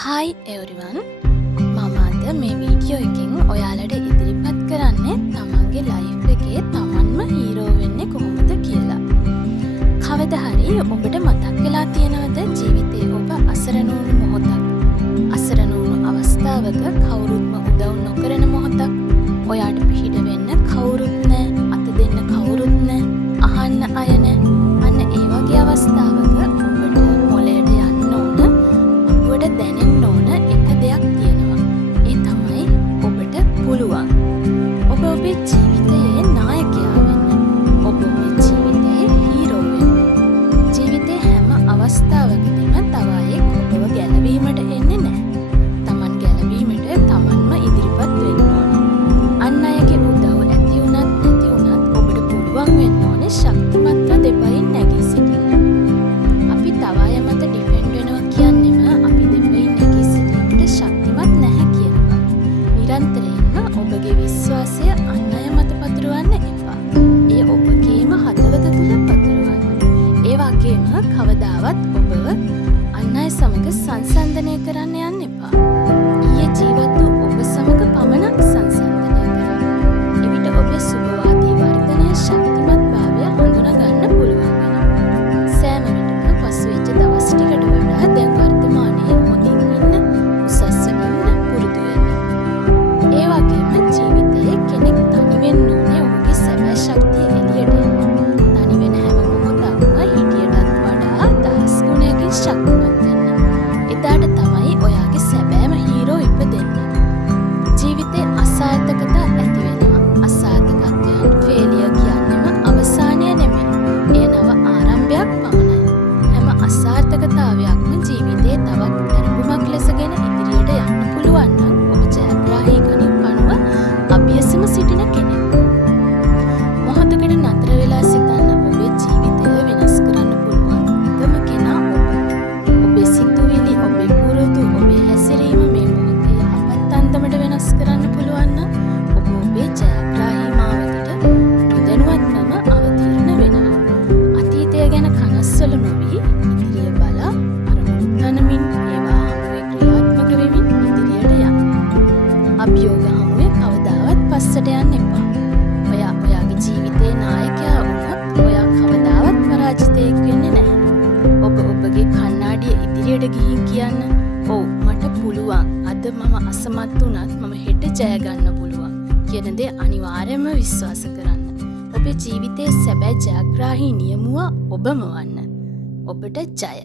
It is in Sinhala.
Hi everyone. මම අද මේ වීඩියෝ එකෙන් ඔයාලට ඉදිරිපත් කරන්නේ තමන්ගේ ලයිෆ් එකේ තමන්ම හීරෝ වෙන්නේ කොහොමද කියලා. කවදා හරි ඔබට මතක් වෙලා තියෙනවද ජීවිතේ ඔබ අසරණ වුණු මොහොතක්? අසරණ වුණු අවස්ථාවක කවුරුත්ම උදව් නොකරන මොහොතක්. ඔයාට පිහිට වෙන්න කවුරුත් නැහැ, අත දෙන්න කවුරුත් නැහැ, අහන්න අය නැහැ. අන්න ඒ වගේ අවස්ථාවක ඔබට මොලේට යන්න ඕන, ඔබට දැනෙන්න ඕන එක දෙයක් තියෙනවා. ඒ තමයි ඔබට පුළුවන්. ඔබ ඔබේ ජීවිතයේ නායකයා වෙන්න. ඔබ ඔබේ ජීවිතයේ හීරෝ වෙන්න. ජීවිතේ හැම අවස්ථාවකදීම තව අයෙක් ඔබව ගැලවීමට එන්නේ නැහැ. Taman ගැලවීමට Tamanම ඉදිරිපත් වෙන්න ඕනේ. අන් අයගේ උදව් ඇති වුණත් නැති වුණත් ඔබට පුළුවන් වෙන්න ඕනේ ශක්තිමත්ව දෙපයින් නැගී සිටින්න. අපි තව අය මත ඩිපෙන්ඩ් වෙනවා කියන්නේම අපි දෙපයින් නැගී සිටීමට ශක්තිමත් නැහැ කියනවා. නිරන්තරයෙන්ම ඔබගේ විශ්වාසය අන් අය මත පතුරවන්න එපා. ඒ ඔබගේම හදවත තුළ පතුරවන්න. ඒ වගේම කවදාවත් ඔබව අන් අය සමග සංසන්දනය කරන්න යන්න එපා. ඊයේ ජීවත් වූ ඔබ සමග පමණක් සංසන්දනය කරන්න. එවිට ඔබේ සුභවාදී වර්ධනය ශක්තිමත්භාවය හඳුනා ගන්න පුළුවන් වෙනවා. සෑම විටම පසුවෙච්ච දවස් ටිකට වඩා දැන් වර්තමානයේ හොඳින් ඉන්න, උසස්ව ඉන්න පුරුදු වෙන්න. ඒ වගේම ජීවිතයේ කෙනෙක් තනි වෙන්න ඕනේ ඔහුගේ සැබෑ ශක්තිය එළියට එන්න. තනි වෙන හැම මොහොතක්ම හිටියටත් වඩා දහස් ගුණයකින් ශක්තිමත් වෙන්න. එදාට තමයි ඔයාගේ සැබෑම හීරෝ ඉපදෙන්නේ. ජීවිතේ අසාර්ථකතා ඇති වෙනවා. අසාර්ථකත්වයන් ෆේලියර් කියන්නේම අවසානය නෙමෙයි. එය නව ආරම්භයක් පමණයි. හැම අසාර්ථකතාවයක්ම ජීවිතේ තවත් අරමුණක් ලෙසගෙන ඉදිරියට යන්න පුළුවන් නම් ඔබ ජයග්‍රාහී කෙනෙක් වනුව අභියසම සිටින කෙනෙක්. මොහොතකට නතර වෙලා සිතන්න ඔබේ ජීවිතය වෙනස් කරන්න පුළුවන් එකම කෙනා ඔබ. ඔබේ සිතුවිලි, ඔබේ පුරුදු, ඔබේ හැසිරීම මේ මොහොතේ යහපත් අන්දමට වෙනස් කරන්න පුළුවන් නම් ඔබ ඔබේ ජයග්‍රාහී මාවතට නොදැනුවත්වම අවතීර්ණ වෙනවා. අතීතය ගැන කනස්සලු නොවි ඉදිරිය බලා අරමුණු තනමින් ඒවා හමුවේ ක්‍රියාත්මක වෙමින් ඉදිරියට යන්න. අභියෝග හමුවේ කවදාවත් පස්සට යන්න එපා. ඔයා ඔයාගේ ජීවිතේ නායකයා වුණත් ඔයා කවදාවත් පරාජිතයෙක් වෙන්නේ නැහැ. ඔබ ඔබගේ කණ්ණාඩිය ඉදිරියට ගිහින් කියන්න, ඔව් මට පුළුවන්. අද මම අසමත් වුණත් මම හෙට ජය ගන්න පුළුවන් කියන දේ අනිවාර්යයෙන්ම විශ්වාස කරන්න. ඔබේ ජීවිතයේ සැබෑ ජයග්‍රාහී නියමුවා ඔබම වන්න. ඔබට ජය.